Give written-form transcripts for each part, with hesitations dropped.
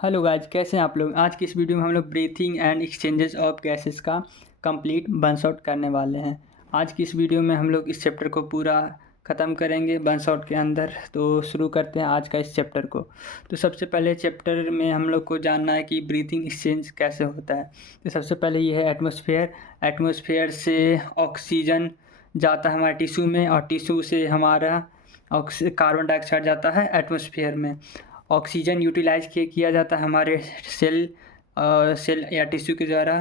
Hello guys, कैसे हैं आप लोग। आज की इस वीडियो में हम लोग breathing and exchanges of gases का कंप्लीट बंस आउट करने वाले हैं। आज की इस वीडियो में हम लोग इस चैप्टर को पूरा ख़त्म करेंगे बंस आउट के अंदर। तो शुरू करते हैं आज का इस चैप्टर को। तो सबसे पहले चैप्टर में हम लोग को जानना है कि ब्रीथिंग एक्सचेंज कैसे होता है। तो सबसे पहले ये है एटमॉस्फेयर। एटमॉस्फेयर से ऑक्सीजन जाता है हमारे टिश्यू में, और टिश्यू से हमारा कार्बन डाइऑक्साइड जाता है एटमॉस्फेयर में। ऑक्सीजन यूटिलाइज किया जाता है हमारे सेल या टिश्यू के द्वारा,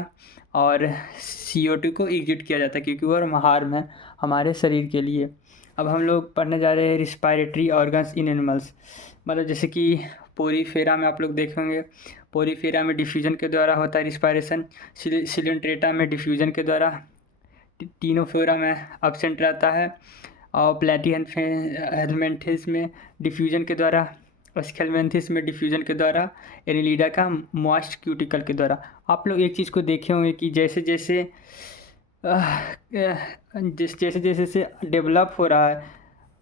और CO2 को एग्जिट किया जाता है क्योंकि वो हार्म है हमारे शरीर के लिए। अब हम लोग पढ़ने जा रहे हैं रिस्पायरेटरी ऑर्गन्स इन एनिमल्स। मतलब जैसे कि पोरीफेरा में आप लोग देखेंगे, पोरीफेरा में डिफ्यूजन के द्वारा होता है रिस्पायरेशन। सिलेंट्रेटा में डिफ्यूजन के द्वारा, टीनोफोरा में एब्सेंट रहता है, और प्लेटिहेल्मिन्थेस में डिफ्यूजन के द्वारा, स्केल्मेंथिस में डिफ्यूजन के द्वारा, एनिलिडा का मॉइस्ट क्यूटिकल के द्वारा। आप लोग एक चीज़ को देखे होंगे कि जैसे जैसे जैसे डेवलप हो रहा है,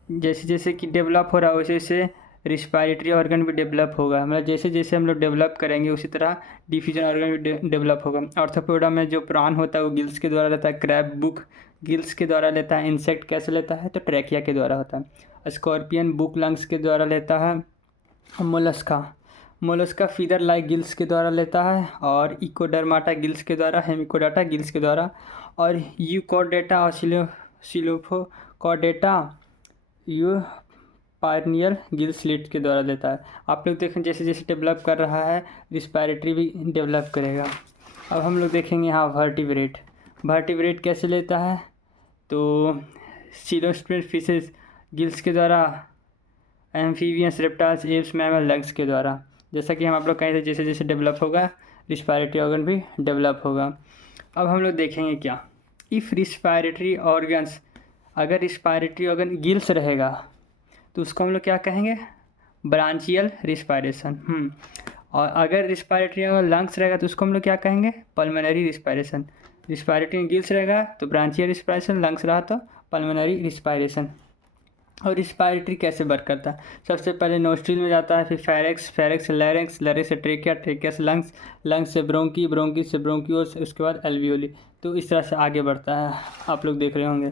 जैसे जैसे कि डेवलप हो रहा है वैसे वैसे रिस्पायरेटरी ऑर्गन भी डेवलप होगा। मतलब जैसे जैसे हम लोग डेवलप करेंगे उसी तरह डिफ्यूजन ऑर्गन भी डेवलप होगा। ऑर्थोपोडा में जो प्राण होता है वो गिल्स के द्वारा लेता है। क्रैब बुक गिल्स के द्वारा लेता है। इंसेक्ट कैसे लेता है तो ट्रैकिया के द्वारा होता है। स्कॉर्पियन बुक लंग्स के द्वारा लेता है। मोलस्का फीदर लाइक गिल्स के द्वारा लेता है, और इकोडर्माटा गिल्स के द्वारा, हेमिकोडाटा गिल्स के द्वारा, और यूकॉर्डेटा और सिलोफोकॉर्डेटा यू पार्नियल गिल स्लिट के द्वारा लेता है। आप लोग देखें जैसे जैसे डेवलप कर रहा है रिस्पायरेटरी भी डेवलप करेगा। अब हम लोग देखेंगे यहाँ वर्टिब्रेट कैसे लेता है। तो सीलोस्ट्रेट फिशेस गिल्स के द्वारा, amphibians reptiles apps mammal lungs के द्वारा। जैसा कि हम आप लोग कहें थे जैसे जैसे डेवलप होगा रिस्पायरेटरी ऑर्गन भी डेवलप होगा। अब हम लोग देखेंगे क्या, इफ़ रिस्पायरेटरी ऑर्गन्स, अगर रिस्पायरेटरी ऑर्गन गिल्स रहेगा तो उसको हम लोग क्या कहेंगे, ब्रांचियल रिस्पायरेशन। और अगर रिस्पायरेटरी ऑर्गन लंग्स रहेगा तो उसको हम लोग क्या कहेंगे, पल्मोनरी रिस्पायरेशन। रिस्पायरेटरी गिल्स रहेगा तो ब्रांचियल रिस्पायरेशन, लंग्स रहा तो पल्मोनरी रिस्पायरेशन। और रिस्पायरेटरी कैसे वर्क करता है, सबसे पहले नोस्ट्रिल में जाता है, फिर फेरेक्स से लैरिंक्स, लैरिंक्स से ट्रेकिया से लंग्स, लंग्स से ब्रोंकी से ब्रोंक्यूल्स, उसके बाद एल्वियोली। तो इस तरह से आगे बढ़ता है, आप लोग देख रहे होंगे।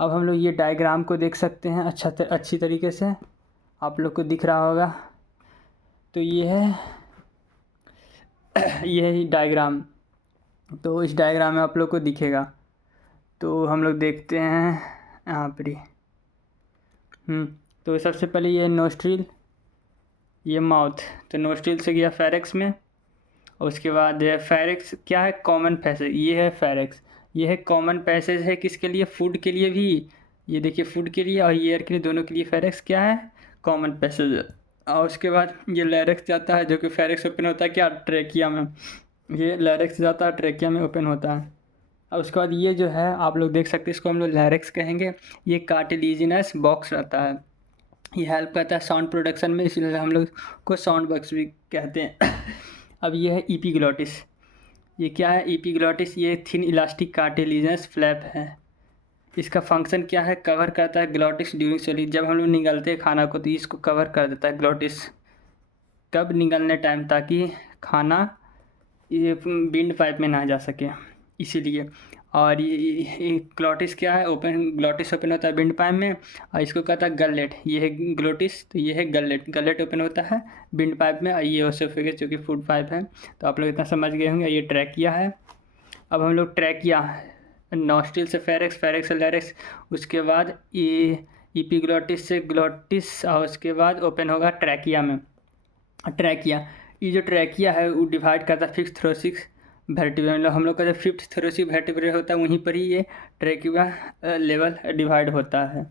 अब हम लोग ये डायग्राम को देख सकते हैं अच्छी तरीके से, आप लोग को दिख रहा होगा। तो ये है डायग्राम। तो इस डायग्राम में आप लोग को दिखेगा। तो हम लोग देखते हैं यहाँ पर। तो सबसे पहले ये नोस्ट्रिल, ये माउथ। तो नोस्ट्रिल से गया फेरेक्स में, और उसके बाद फेरेक्स क्या है, कॉमन पैसेज। ये है फेरेक्स, ये है कॉमन पैसेज है किसके लिए, फूड के लिए भी। ये देखिए फूड के लिए और एयर के लिए, दोनों के लिए फेरेक्स क्या है, कॉमन पैसेज। और उसके बाद ये लैरिक्स जाता है, जो कि फेरेक्स ओपन होता है क्या, ट्रेकिया में। ये लैरिक्स जाता है, ट्रेकिया में ओपन होता है। और उसके बाद ये जो है आप लोग देख सकते हैं, इसको हम लोग लैरिक्स कहेंगे। ये कार्टिलेजिनस बॉक्स रहता है, ये हेल्प करता है साउंड प्रोडक्शन में, इसलिए हम लोग को साउंड बॉक्स भी कहते हैं। अब ये है एपिग्लॉटिस। ये क्या है एपिग्लॉटिस, ये थिन इलास्टिक कार्टिलेजिनस फ्लैप है। इसका फंक्शन क्या है, कवर करता है ग्लॉटिस ड्यूरिंग स्वेलिंग। जब हम लोग निगलते हैं खाना को तो इसको कवर कर देता है ग्लॉटिस, कब निगलने टाइम, ताकि खाना ये विंड पाइप में ना जा सके, इसीलिए। और ये ग्लॉटिस क्या है, ग्लॉटिस ओपन होता है विंड पाइप में, और इसको कहता है गलेट। ये है ग्लॉटिस, तो ये है गलेट ओपन होता है विंड पाइप में, और ये ओसोफेगस जो कि फूड पाइप है। तो आप लोग इतना समझ गए होंगे। ये ट्रैकिया है। अब हम लोग ट्रैकिया, नॉस्ट्रिल से फेरेक्स से लैरिक्स, उसके बाद ये एपिग्लॉटिस से ग्लॉटिस, और उसके बाद ओपन होगा ट्रैकिया में। ट्रैकिया, ये जो ट्रैकिया है वो डिवाइड करता है फिफ्थ थोरैसिक वर्टिब्रे। मतलब हम लोग का जो फिफ्थ थोरैसिक वर्टिब्रे होता है वहीं पर ही ये ट्रैकिया लेवल डिवाइड होता है,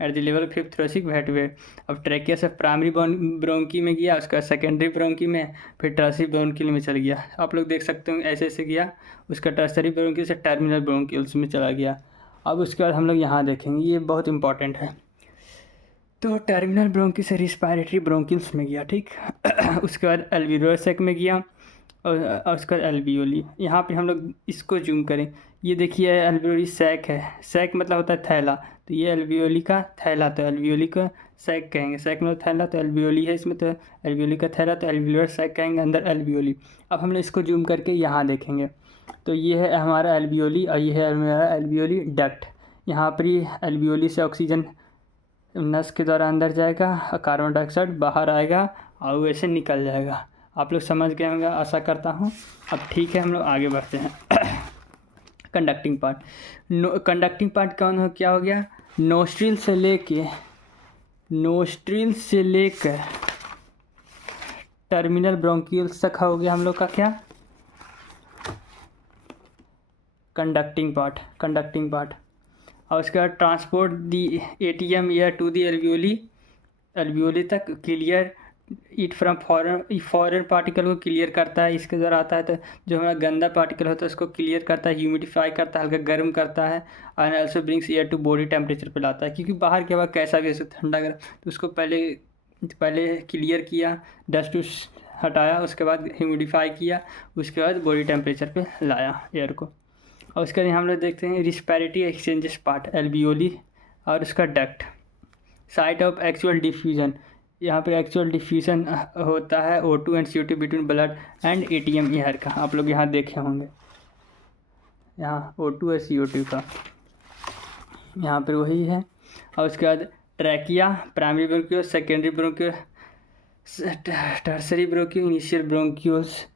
at the level of fifth thoracic vertebrae. अब ट्रैकिया से प्राइमरी ब्रोंकी में गया, उसका सेकेंडरी ब्रोंकी में, फिर टर्सरी ब्रोंकिल में चल गया। आप लोग देख सकते हो ऐसे ऐसे गया, उसका टर्सरी ब्रोंकिल से टर्मिनल ब्रोंकिल्स में चला गया। अब उसके बाद हम लोग यहाँ देखेंगे, ये बहुत इंपॉर्टेंट है। तो टर्मिनल ब्रोंकी से रिस्पायरेटरी ब्रोंकिल्स में गया, ठीक। उसके बाद एल्वियोलर सेक में गया, और उसका एल्वियोली। यहाँ पे हम लोग इसको जूम करें, ये देखिए एल्वियोली सैक है, सैक मतलब होता है थैला, तो ये एल्वियोली का थैला, तो एल्वियोली का सैक कहेंगे, सैक मतलब थैला, तो एल्वियोली है इसमें, तो एल्वियोली का थैला, तो एल्वियोलर सैक कहेंगे, अंदर एल्वियोली। अब हम लोग इसको जूम करके यहाँ देखेंगे, तो ये है हमारा एल्वियोली और ये है हमारा एल्वियोली डक्ट। यहाँ पर ही एल्वियोली से ऑक्सीजन नस के द्वारा अंदर जाएगा, कार्बन डाइऑक्साइड बाहर आएगा और वैसे निकल जाएगा। आप लोग समझ गए होंगे आशा करता हूँ। अब ठीक है, हम लोग आगे बढ़ते हैं। कंडक्टिंग पार्ट, कंडक्टिंग पार्ट क्या हो गया, नोस्ट्रिल से लेकर टर्मिनल ब्रोंकियल्स तक हो गया हम लोग का क्या, कंडक्टिंग पार्ट। और उसके बाद transport the ATM air to the alveoli तक, clear it from foreign particle को क्लियर करता है, इसके द्वारा आता है। तो जो हमारा गंदा पार्टिकल होता है उसको क्लियर करता है, ह्यूमिडिफाई करता है, हल्का गर्म करता है, and also brings air to body temperature पे लाता है, क्योंकि बाहर की हवा कैसा भी हो सकता है, ठंडा गर्म, तो उसको पहले क्लियर किया, डस्ट हटाया, उसके बाद ह्यूमिडिफाई किया, उसके बाद बॉडी टेम्परेचर पे लाया एयर को। और उसके बाद हम लोग देखते हैं रिस्पिरेटरी एक्सचेंजेस पार्ट, एल्वियोली और उसका duct, site of actual diffusion, यहाँ पे एक्चुअल डिफ्यूजन होता है O2 and CO2 between blood and ATM air का, आप लोग यहाँ देखे होंगे, यहाँ O2 और CO2 का, यहाँ पर वही है। और उसके बाद trachea, primary bronchiole, secondary bronchiole, tertiary bronchiole, initial bronchioles.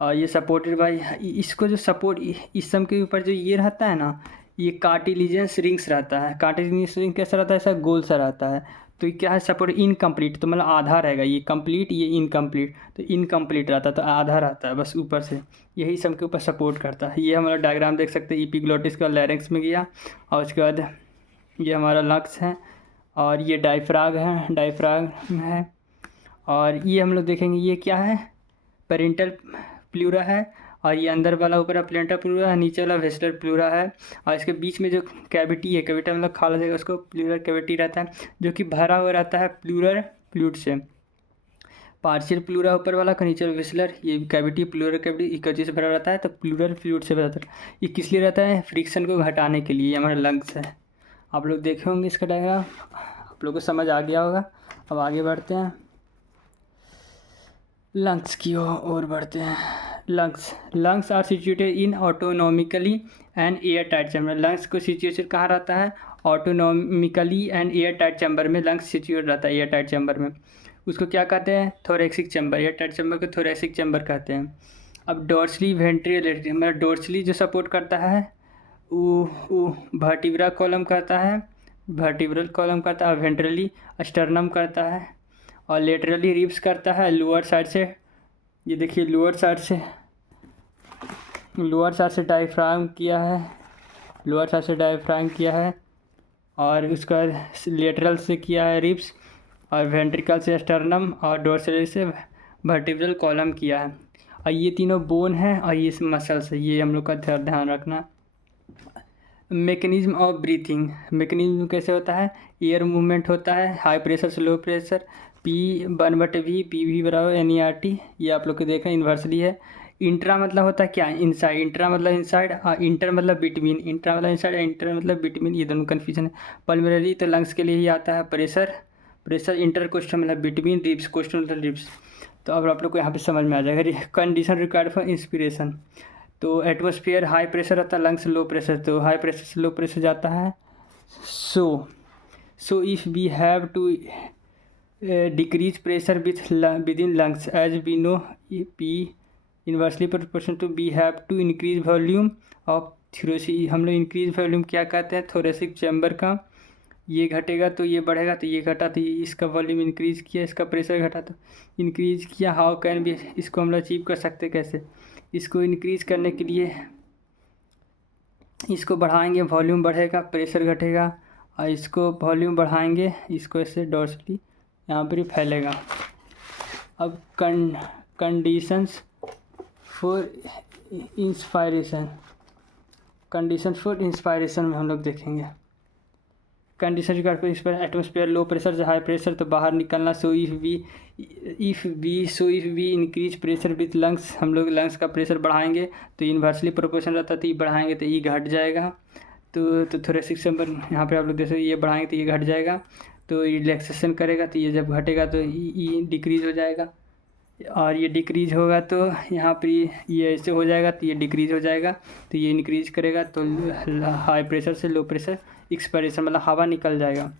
और ये सपोर्टेड बाई, इसको जो सपोर्ट इस सम के ऊपर जो ये रहता है ना, ये कार्टिलेजियस रिंग्स रहता है। कार्टिलेजियस रिंग कैसा रहता है, ऐसा गोल सा रहता है। तो ये क्या है, सपोर्ट इनकम्प्लीट, तो मतलब आधा रहेगा, ये कंप्लीट ये इनकम्प्लीट, तो इनकम्प्लीट रहता है, तो आधा रहता है बस ऊपर से, यही सम के ऊपर सपोर्ट करता है। ये हमारा डायग्राम देख सकते हैं, एपिग्लोटिस का लैरिंक्स में गया, और उसके बाद ये हमारा लंग्स है, और ये डायफ्राम है, और ये हम लोग देखेंगे ये क्या है, पेरेंटल प्लूरा है, और ये अंदर वाला ऊपर प्लेंटा प्लूरा है, नीचे वाला वेस्लर प्लूरा है, और इसके बीच में जो कैविटी है, कैविटी मतलब खाला जगह, उसको प्लूरल कैविटी रहता है, जो कि भरा हुआ रहता है प्लूरल फ्लूइड से। पार्शियल प्लूरा ऊपर वाला का, नीचे वेस्लर, ये कैविटी प्लूरल कैविटी एक चीज़ से भरा रहता है, तो प्लूरल फ्लूइड से भरा रहता है। ये किस लिए रहता है, फ्रिक्शन को घटाने के लिए, हमारा लंग्स है। आप लोग देखे होंगे इसका डायग्राम, आप लोग को समझ आ गया होगा। अब आगे बढ़ते हैं, लंग्स की ओर बढ़ते हैं। Lungs are situated in autonomically and air tight chamber. Lungs को सिचुएशन कहाँ रहता है, autonomically and air tight chamber में लंग्स सिचुएट रहता है, एयर टाइट चैम्बर में। उसको क्या कहते हैं, थोरेक्सिक चैम्बर, एयर टाइट चैम्बर को थोरेक्सिक चैम्बर कहते हैं। अब डोर्सली वेंट्रिकुलर, मतलब डोर्सली जो सपोर्ट करता है वो वर्टिब्रल कॉलम करता है, और वेंट्रली स्टर्नम करता है, और लेटरली रिब्स करता है लोअर साइड से। ये देखिए लोअर साइड से डायफ्राम किया है, और उसका लेटरल से किया है रिब्स, और वेंट्रिकल से स्टर्नम, और डोर्सली से वर्टिब्रल कॉलम किया है। और ये तीनों बोन है, और ये मसल्स है, ये हम लोग का ध्यान रखना। मैकेनिज्म ऑफ ब्रीथिंग, मैकेनिज्म कैसे होता है, एयर मूवमेंट होता है, हाई प्रेशर से लो प्रेशर, P1/V, PV बराबर NERT, ये आप लोग को देखा इन्वर्सली है। इंट्रा मतलब होता है क्या, इनसाइड, इंट्रा मतलब इनसाइड, इंटर मतलब बिटवीन, इंट्रा मतलब इनसाइड, इंटर मतलब बिटवीन, ये दोनों कन्फ्यूजन है। पल्मोनरी तो लंग्स के लिए ही आता है, प्रेशर इंटर कोस्टल मतलब बिटवीन, रिब्स कोस्टल मतलब रिब्स। तो अब आप लोग को यहाँ पे समझ में आ जाएगा। कंडीशन रिक्वायर्ड फॉर इंस्पिरेशन, तो एटमॉस्फेयर हाई प्रेशर रहता है, लंग्स लो प्रेशर, तो हाई प्रेशर से लो प्रेशर जाता है। So if we have to decrease pressure with in lungs, as we know P inversely proportional to we have to increase volume of thoracic. हम लोग increase volume क्या कहते हैं, thoracic chamber का। ये घटेगा तो ये बढ़ेगा, तो ये घटा तो इसका वॉल्यूम इंक्रीज़ किया, इसका प्रेशर घटा तो इंक्रीज़ किया। हाउ कैन बी, इसको हम लोग अचीव कर सकते कैसे, इसको इंक्रीज़ करने के लिए इसको बढ़ाएंगे, वॉल्यूम बढ़ेगा, प्रेशर घटेगा, और इसको वॉल्यूम बढ़ाएंगे, इसको ऐसे डोर्सली यहाँ पर ही फैलेगा। अब कंडीशन फॉर इंस्पायरेशन में हम लोग देखेंगे। कंडीशन इस पर atmosphere low pressure high pressure तो बाहर निकलना। So if we increase pressure with lungs, हम लोग लंग्स का प्रेशर बढ़ाएंगे तो इन्वर्सली प्रोपोर्शन रहता है, तो ये बढ़ाएंगे तो ये घट जाएगा। तो थोरेसिक नंबर यहाँ पे आप लोग जैसे ये बढ़ाएंगे तो ये घट जाएगा। तो रिलैक्सेशन करेगा तो ये जब घटेगा तो ये डिक्रीज हो जाएगा, और ये डिक्रीज होगा तो यहाँ पर ये ऐसे हो जाएगा तो ये डिक्रीज हो जाएगा। तो ये इंक्रीज करेगा तो हाई प्रेशर से लो प्रेशर एक्सपायरेशन मतलब हवा निकल जाएगा।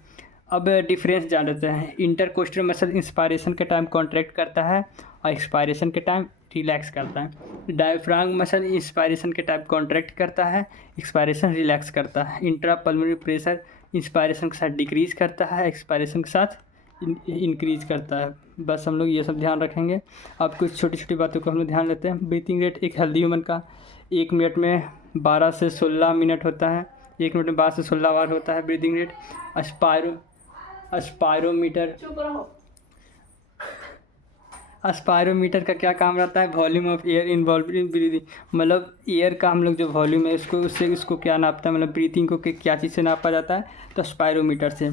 अब डिफरेंस जान लेते हैं। इंटरकोस्टल मसल इंस्पायरेशन के टाइम कॉन्ट्रैक्ट करता है और एक्सपायरेशन के टाइम रिलैक्स करता है। डायफ्राम मसल इंस्पायरेशन के टाइम कॉन्ट्रैक्ट करता है, एक्सपायरेशन रिलैक्स करता है। इंट्रा पल्मोनरी प्रेशर इंस्पायरेशन के साथ डिक्रीज करता है, एक्सपायरेशन के साथ इंक्रीज करता है। बस हम लोग ये सब ध्यान रखेंगे। अब कुछ छोटी छोटी बातों को हम लोग ध्यान लेते हैं। ब्रीथिंग रेट एक हेल्दी ह्यूमन का 1 मिनट में 12 से 16 मिनट होता है। 1 मिनट में 12 से 16 बार होता है ब्रीथिंग रेट। अस्पायरोमीटर का क्या काम रहता है? Volume of air involve in breathing, मतलब एयर का हम लोग जो वॉल्यूम है उसको क्या नापता है, मतलब ब्रीथिंग को क्या चीज़ से नापा जाता है? तो अस्पायरोमीटर से।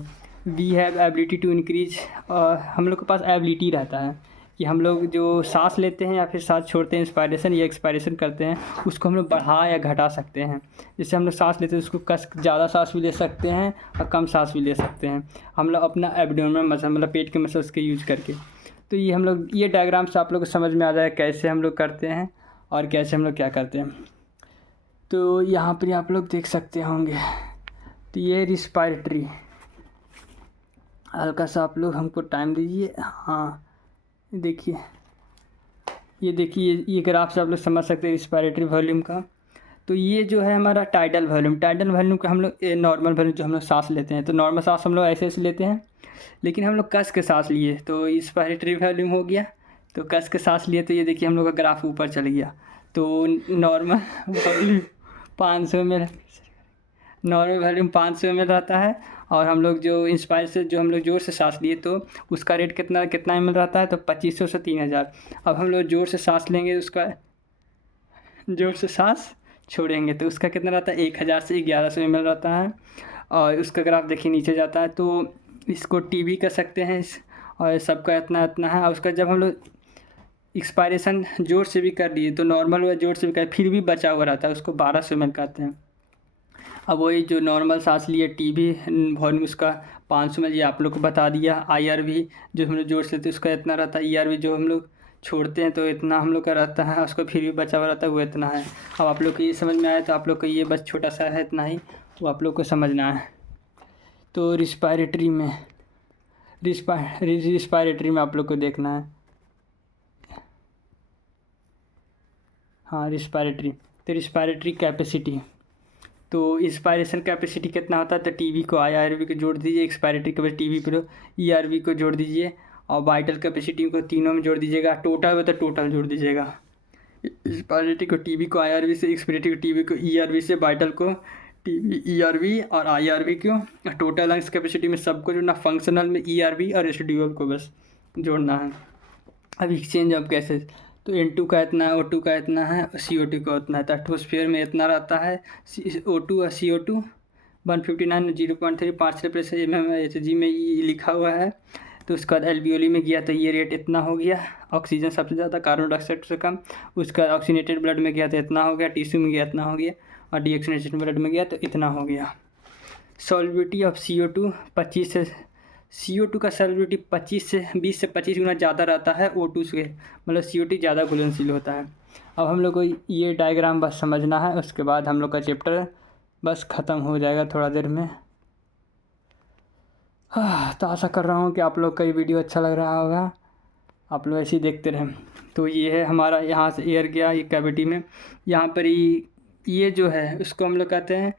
We have ability to increase, और हम लोग के पास एबिलिटी रहता है कि हम लोग जो सांस लेते हैं या फिर सांस छोड़ते हैं, इंस्पायरेशन या एक्सपायरेशन करते हैं, उसको हम लोग बढ़ा या घटा सकते हैं। जैसे हम लोग सांस लेते हैं उसको कस ज़्यादा सांस भी ले सकते हैं और कम सांस भी ले सकते हैं हम लोग अपना एब्डोमेनल मसल मतलब पेट के मसल्स के यूज करके। तो ये हम लोग ये डायग्राम से आप लोग को समझ में आ जाए कैसे हम लोग करते हैं और कैसे हम लोग क्या करते हैं। तो यहाँ पर आप लोग देख सकते होंगे, तो ये रिस्पायरेटरी, हल्का सा आप लोग हमको टाइम दीजिए। हाँ देखिए, ये ग्राफ से आप लोग समझ सकते हैं रिस्पायरेटरी वॉल्यूम का। तो ये जो है हमारा टाइडल वॉल्यूम का हम लोग नॉर्मल वॉल्यूम जो हम लोग सांस लेते हैं, तो नॉर्मल सांस हम लोग ऐसे ऐसे लेते हैं, लेकिन हम लोग कस के सांस लिए तो इंस्पायरेटरी वॉल्यूम हो गया। तो कस के सांस लिए तो ये देखिए हम लोग का ग्राफ ऊपर चल गया। तो नॉर्मल वॉल्यूम 500 में रहता है, और हम लोग जो इंस्पायर से जो हम लोग जोर से सांस लिए तो उसका रेट कितना ml रहता है? तो 2500 से 3000। अब हम लोग जोर से सांस लेंगे, उसका जोर से सांस छोड़ेंगे तो उसका कितना रहता है? 1000 से 1100 ml रहता है। और उसका ग्राफ देखिए नीचे जाता है, तो इसको टीबी कर सकते हैं और सबका इतना इतना है। और उसका जब हम लोग एक्सपायरेशन जोर से भी कर लिए तो नॉर्मल हुआ, जोर से भी कर फिर भी बचा हुआ रहता है, उसको 1200 ml कहते हैं। अब वही जो नॉर्मल सांस लिए टीबी वॉल्यूम उसका 500 में, ये आप लोग को बता दिया। IRV जो हम लोग जोर से लेते हैं उसका इतना रहता है। ERV जो हम लोग छोड़ते हैं तो इतना हम लोग का रहता है, उसको फिर भी बचा हुआ रहता है, वो इतना है। अब आप लोग को ये समझ में आया तो आप लोग को ये बस छोटा सा है इतना ही, वो आप लोग को समझना है। तो रिस्पायरेटरी में आप लोग को देखना है। हाँ रिस्पायरेटरी कैपेसिटी, तो इंस्पायरेशन कैपेसिटी कितना होता है? तो टीवी को IRV को जोड़ दीजिए, एक्सपायरेटरी कैपेसिटी टीवी पर ERV को जोड़ दीजिए, और वाइटल कैपेसिटी को तीनों में जोड़ दीजिएगा। टोटल में तो टोटल जोड़ दीजिएगा। इंस्पायरेटरी को टीवी को IRV से, एक्सपायरेटरी को टीवी को ERV से, वाइटल को टीवी ERV और IRV को। टोटल लंग्स कैपेसिटी में सबको जोड़ना, फंक्शनल में ERV और रेसिडुअल को बस जोड़ना है। अब एक्सचेंज ऑफ गैसेज, तो N2 का इतना है, O2 का इतना है, CO2 का उतना है। तो एटमोसफेयर में इतना रहता है O2 और CO2 159 0.353 mmHg में ये लिखा हुआ है। तो उसके बाद एल्वियोली में गया तो ये रेट इतना हो गया। ऑक्सीजन सबसे ज़्यादा, कार्बन डाइऑक्साइड से कम। उसका ऑक्सीनेटेड ब्लड में गया तो इतना हो गया, टिश्यू में गया इतना हो गया, और डीऑक्सीनेटेड ब्लड में गया तो इतना हो गया। सॉल्युबिलिटी ऑफ CO2 25 से, CO2 का सॉल्युबिलिटी 20 से 25 गुना ज़्यादा रहता है O2 से, मतलब CO2 ज़्यादा घुलनशील होता है। अब हम लोग को ये डायग्राम बस समझना है, उसके बाद हम लोग का चैप्टर बस ख़त्म हो जाएगा थोड़ा देर में। तो आशा कर रहा हूँ कि आप लोग का ये वीडियो अच्छा लग रहा होगा, आप लोग ऐसे ही देखते रहें। तो ये है हमारा, यहाँ से एयर गया ये कैविटी में, यहाँ पर ये जो है उसको हम लोग कहते हैं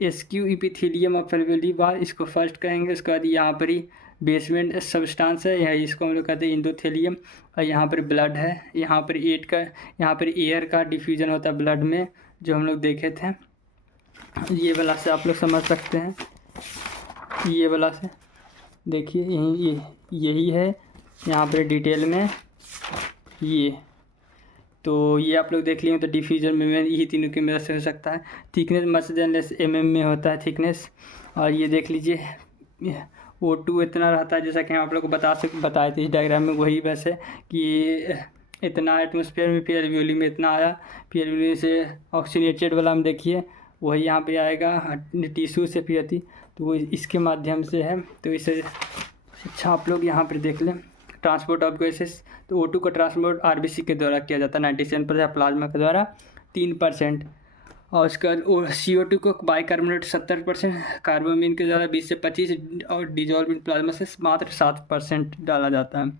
एस्क्यू इपिथेलियम ऑफ एल्वियोली बार, इसको फर्स्ट कहेंगे। उसके बाद यहाँ पर ही बेसमेंट सब्सटेंस है, यहाँ इसको हम लोग कहते हैं इंडोथेलियम। और यहाँ पर ब्लड है, यहाँ पर यहाँ पर एयर का डिफ्यूजन होता है ब्लड में, जो हम लोग देखे थे। ये वाला से आप लोग समझ सकते हैं, ये वाला से देखिए यही है यहाँ पर डिटेल में। तो ये आप लोग देख लिए तो डिफ्यूजन में यही तीनों की मदद से हो सकता है। Thickness much than less mm में होता है थिकनेस। और ये देख लीजिए O2 इतना रहता है, जैसा कि हम आप लोग को बताए थे इस डायग्राम में, वही वैसे कि इतना एटमॉस्फेयर में, फिर एल्वियोली में इतना आया, फिर एल्वियोली से ऑक्सीनेटेड वाला हम देखिए वही यहाँ पे आएगा टिश्यू से फिर आती, तो वो इसके माध्यम से है। तो इसे अच्छा आप लोग यहाँ पर देख लें ट्रांसपोर्ट ऑफ गैसेस। तो O2 का ट्रांसपोर्ट RBC के द्वारा किया जाता है 97%, प्लाज्मा के द्वारा 3%, और उसका CO2 को बाइकार्बोनेट 70%, कार्बोमीन के द्वारा 20 से 25, और डिजॉल्व इन प्लाज्मा से मात्र 7% डाला जाता है।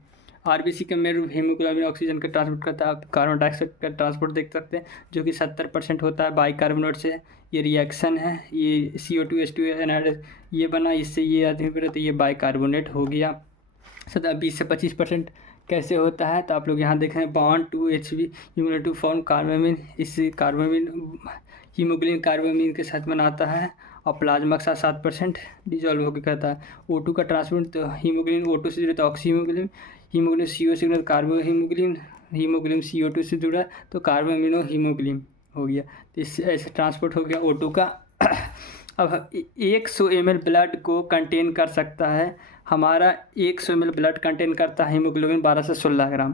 RBC के में हीमोग्लोबिन ऑक्सीजन का ट्रांसपोर्ट करता है। आप कार्बन डाइऑक्साइड का ट्रांसपोर्ट देख सकते हैं जो कि 70% होता है बाइकार्बोनेट से। ये रिएक्शन है, ये CO2H2 एनहाइड्रेट ये बना, इससे ये आदमी पर तो ये बाइकार्बोनेट हो गया। 20 से 25% कैसे होता है, तो आप लोग यहाँ देखें bond 2HB human to form carbamino, इससे कार्बामीन हीमोग्लोबिन कार्बामीन के साथ बनाता है, और प्लाज्मा के साथ 7% डिजॉल्व होकर करता है। O2 का ट्रांसपोर्ट तो हीमोग्लोबिन O2 से जुड़ा तो ऑक्सी हीमोग्लोबिन, हीमोग्लोबिन CO से जुड़ा कार्बो हीमोग्लोबिन, हीमोग्लोबिन CO2 से जुड़ा तो कार्बामीनो हीमोग्लोबिन हो गया। तो इससे ऐसे ट्रांसपोर्ट हो गया O2 का। अब 100 ml ब्लड को कंटेन कर सकता है, हमारा 100 ml ब्लड कंटेन करता है हीमोग्लोबिन 12 से 16 ग्राम।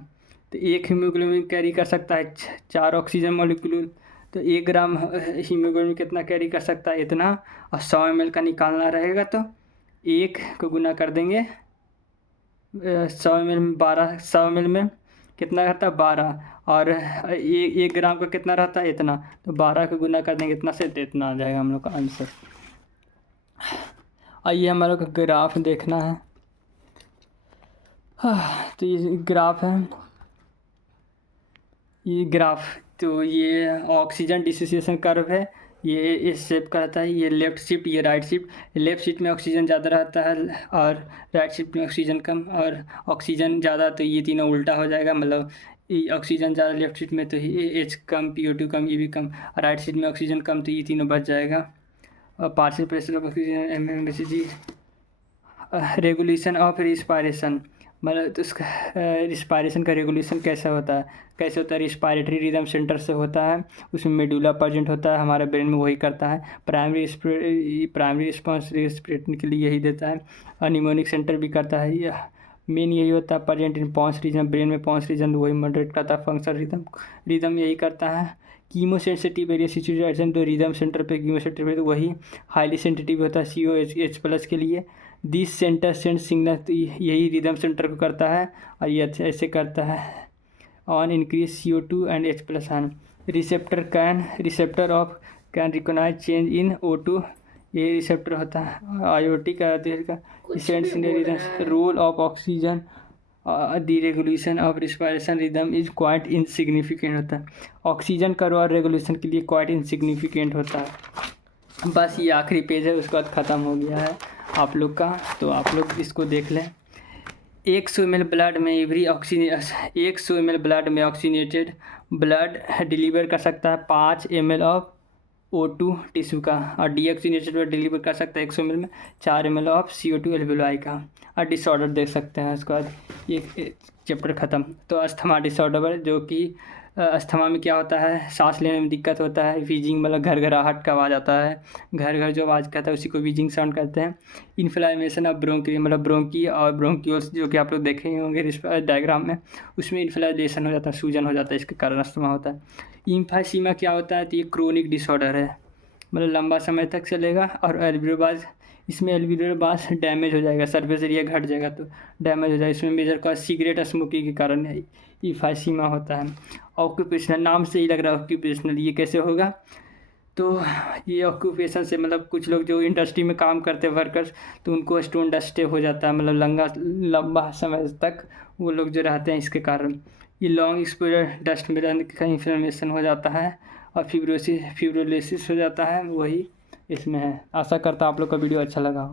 तो एक हीमोग्लोबिन कैरी कर सकता है 4 ऑक्सीजन मॉलिक्यूल, तो 1 ग्राम हीमोग्लोबिन कितना कैरी कर सकता है, इतना। और 100 ml का निकालना रहेगा तो 1 को गुना कर देंगे 100 ml में 12, 100 ml में कितना रहता है 12, और 1 ग्राम का कितना रहता है इतना, तो 12 को गुना कर देंगे इतना से, तो इतना आ जाएगा हम लोग का आंसर। आइए हमारे को ग्राफ देखना है। तो ये ग्राफ है, ये ग्राफ, तो ये ऑक्सीजन डिसोसिएशन कर्व है, ये इस शेप का रहता है। ये लेफ़्ट शिफ्ट, ये राइट शिफ्ट। लेफ़्ट शिफ्ट में ऑक्सीजन ज़्यादा रहता है और राइट शिफ्ट में ऑक्सीजन कम, और ऑक्सीजन ज़्यादा तो ये तीनों उल्टा हो जाएगा, मतलब ऑक्सीजन ज़्यादा लेफ्ट शिफ्ट में तो H कम, PO2 कम, EB कम, राइट शिफ्ट में ऑक्सीजन कम तो ये तीनों बच जाएगा। और partial pressure of oxygen MMBCG। Regulation of respiration, मतलब तो उसका रिस्पायरेशन का रेगुलेशन कैसा होता है, कैसे होता है, रिस्पायरेटरी रिदम सेंटर से होता है, उसमें मेडुला प्रेजेंट होता है, हमारे ब्रेन में वही करता है। प्राइमरी रिस्पांस रेस्पिरेटरी के लिए यही देता है, और निमोनिक सेंटर भी करता है। यह मेन यही होता है, present in pons region, brain में पॉन्स रीजन वही मॉडरेट करता है, फंक्शन रिदम यही करता है। कीमोसेंसिटिव एरिया सिचुएशन तो रिदम सेंटर पे कीमोसेंसिटिव तो वही हाईली सेंसिटिव होता है COH+ के लिए। दिस सेंटर सेंड सिग्नल, तो यही रिदम सेंटर को करता है, और ये ऐसे करता है on increase CO2 and H+ आन। Receptor of can recognise change in O2, ये रिसेप्टर होता है। आयोटी का role of oxygen the regulation of respiration rhythm is quite insignificant होता है। ऑक्सीजन का रोल रेगुलेशन के लिए क्वाइट इनसिग्निफिकेंट होता है। बस ये आखिरी पेज है, उसके बाद ख़त्म हो गया है आप लोग का, तो आप लोग इसको देख लें। 100 ml ब्लड में 100 ml ब्लड में ऑक्सीनेटेड ब्लड डिलीवर कर सकता है 5 ml ऑफ O2 टिश्यू का, और डीऑक्सीनेटेड ब्लड डिलीवर कर सकता है 100 ml में 4 ml ऑफ CO2 एल्वियोलाई का। और डिसऑर्डर देख सकते हैं, उसके बाद ये चैप्टर ख़त्म। तो अस्थमा डिसऑर्डर, जो कि अस्थमा में क्या होता है, सांस लेने में दिक्कत होता है, वीजिंग मतलब घरघराहट का आवाज़ आता है, घर घर जो आवाज़ कहता है उसी को वीजिंग साउंड कहते हैं। इन्फ्लेमेशन ऑफ ब्रोंकी, मतलब ब्रोंकी और ब्रोंक्यूल्स, जो कि आप लोग देखे होंगे डायग्राम में, उसमें इन्फ्लेमेशन हो जाता है, सूजन हो जाता है, इसके कारण अस्थमा होता है। इम्फाइसीमा क्या होता है, तो ये क्रोनिक डिसऑर्डर है, मतलब लंबा समय तक चलेगा। और एल्वियोबास, इसमें एल्वियोबास डैमेज हो जाएगा, सर्फेस एरिया घट जाएगा तो डैमेज हो जाएगा। इसमें मेजर कॉज सिगरेट स्मोकिंग के कारण इम्फाइसीमा होता है। ऑक्यूपेशनल, नाम से ही लग रहा है ऑक्यूपेशनल, ये कैसे होगा, तो ये ऑक्यूपेशन से मतलब कुछ लोग जो इंडस्ट्री में काम करते हैं वर्कर्स, तो उनको स्टोन डस्ट हो जाता है, मतलब लंबा समय तक वो लोग जो रहते हैं, इसके कारण। ये लॉन्ग एक्सपोजर डस्ट में रहने का इन्फ्लेमेशन हो जाता है, और फिब्रोलिसिस हो जाता है, वही इसमें है। आशा करता हूँ आप लोग का वीडियो अच्छा लगा हो।